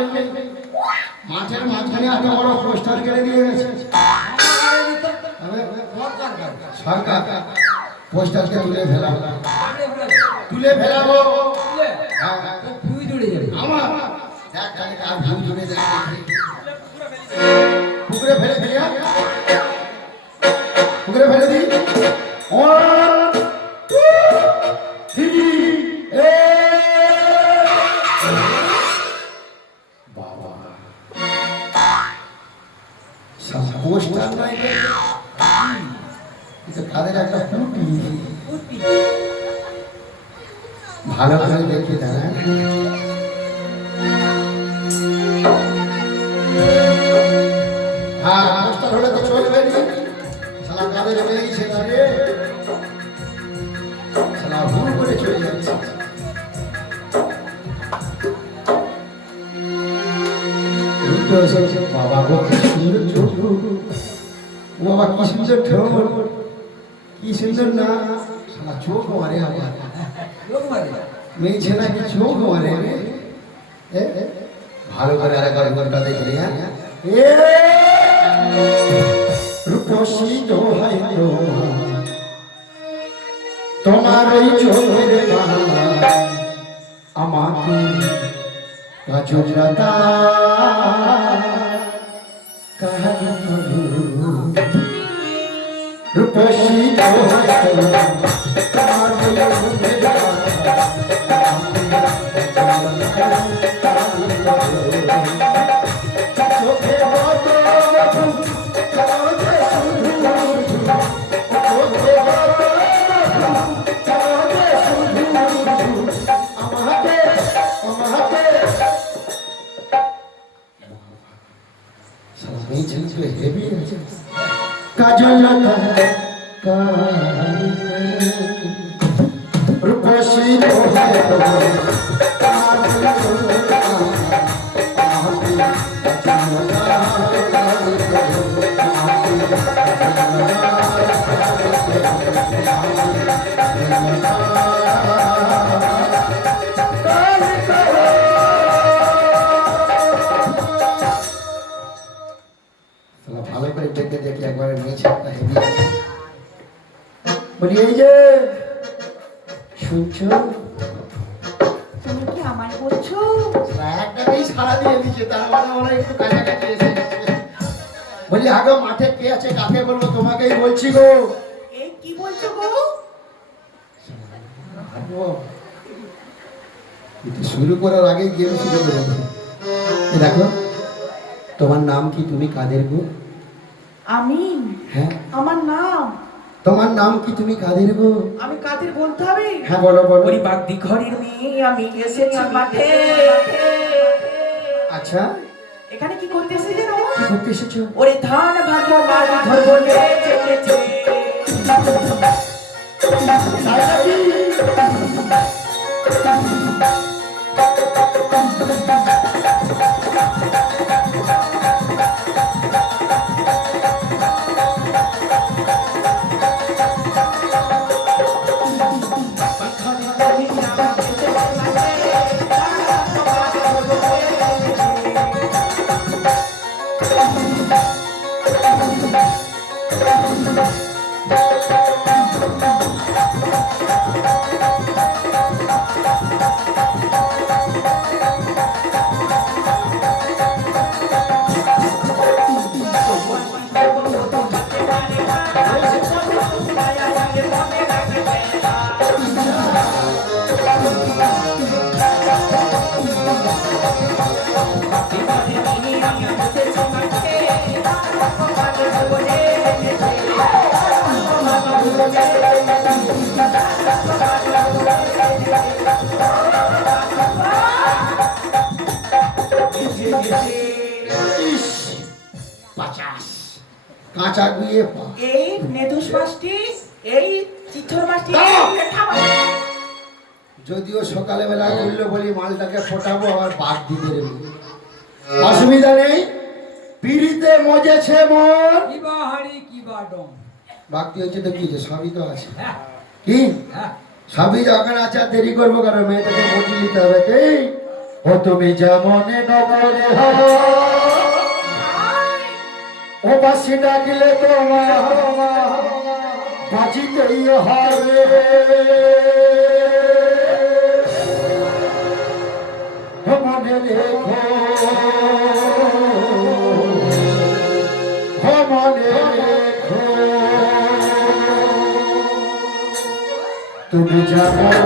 আক্কেল নেই। মাঠের মাঝখানে এত বড় পোস্টার কেড়ে দিয়ে গেছে। সরকার পোস্টারকে তুলে ফেলাবো। আমার আর ভিউ জুড়ে দেয় পুকুরে ফেলে দিয়ে পুকুরে ফেলে দিই। কাদের একটা ভালো করে দেখে দাঁড়া। হ্যাঁ পোস্টার হলে তো চলবে না। শালা কাদের মেয়ে সেটা রে, শালা ভুল করে চলে যাচ্ছে। বাবা গো কি সুন্দর চোখ, বাবা কি সুন্দর ঠোঁট, কি সুন্দর না। শালা চোখ মারে আমার মেয়ে ছেলে কি চোখ মারে রে। ভালো করে আরেকবার ঘরটা দেখলি। রূপসী দোহাই তোমার এই চোখের আমাকে কাজলতা কাহানি রূপসী দোহাই তোমার এই চোখের কাজলতা রূপসী দোহাই ভালো করে দেখে দেখি একবার নিচে বলি। এই যে শুনছো, তুমি কি আমার বলছো? একটাকেই সারা দিয়ে দিচ্ছে, তার মানে ওরা একটু কাছাকাছি এসে গেছে। বলি আগে মাঠে কে আছে কাকে বলবো, তোমাকেই বলছি গো। এই কি বলছো গো? শুরু করার আগেই গেম শুরু করে দেখো, তোমার নাম কি, তুমি কাদের গো? আমি? হ্যাঁ আমার নাম। তোমার নাম কি, তুমি কাদের গো? আমি কাদের বলতে হবে? হ্যাঁ বলো বলো। ওই বাগদি ঘরের মেয়ে, আমি এসেছি মাঠে। আচ্ছা এখানে কি করতে এসেছো জানো? কি করতে এসেছো? ওরে ধান ভাগো মারি ধরবো নেচে কাঁচা দিয়ে এই নেদুস মাছটি, এই চিথর মাছটি। যদিও সকালে বেলা করলো বলি মালটাকে ফোটাবো, আবার বাদ দিতে দেবে, অসুবিধা নেই। পিড়িতে মজেছে মন, কিবা হাড়ি কিবা ডম, বাকি হচ্ছে তো কি, সবই তো আছে। কি সবই যখন আছে, আর দেরি করবো কারণ মেয়েটাকে মজি নিতে হবে। কি ও তুমি যেমন নগরে ও বাসি ডাকিলে তোমার বাজিতেই হবে মনে রেখো মনে রেখো তুমি যেমন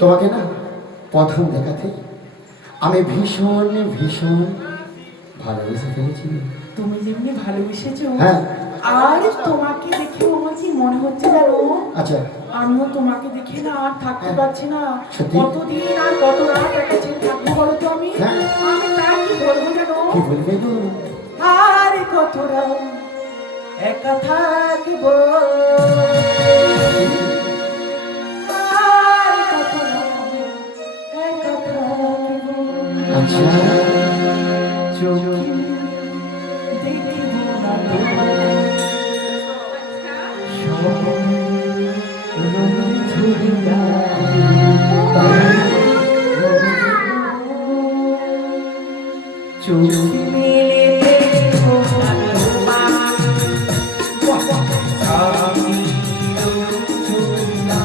তোমাকে না প্রথম দেখাতে আমি ভীষণ ভীষণ ভালোবেসে ফেলেছি। তুমি যেমনি ভালোবেসেছো হ্যাঁ আর তোমাকে দেখে আমার কি মনে হচ্ছে জানো, আচ্ছা আমিও তোমাকে দেখে না আর থাকতে পারছি না। সত্যি? কতদিন আর কত রাত একটা ছেলে থাকবো বলো তো আমি? হ্যাঁ। আমি তার কি বলবো জানো? কি বলবে তো আর কত রাত একা থাকবো, আর কত রাত একা থাকবো। আচ্ছা চোখে দেখিব না তোমায়, সব রঙে ঝুলিয়া চোখে মেলে দেখবো না তোমায়, আমি ঝুলিয়া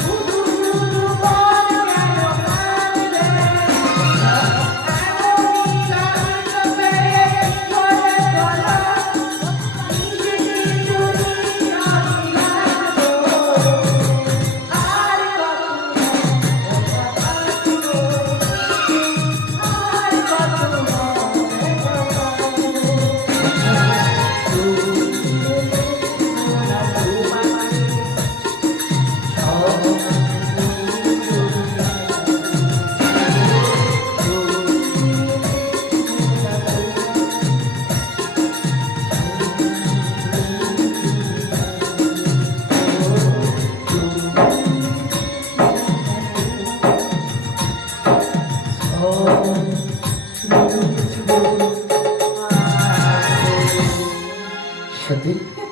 শুধু শুধু মন গেল কাঁদতে এমনই কাণ্ড পেয়ে বলে বলো নিজে নিজেরই আমি লাগবো আর সত্যি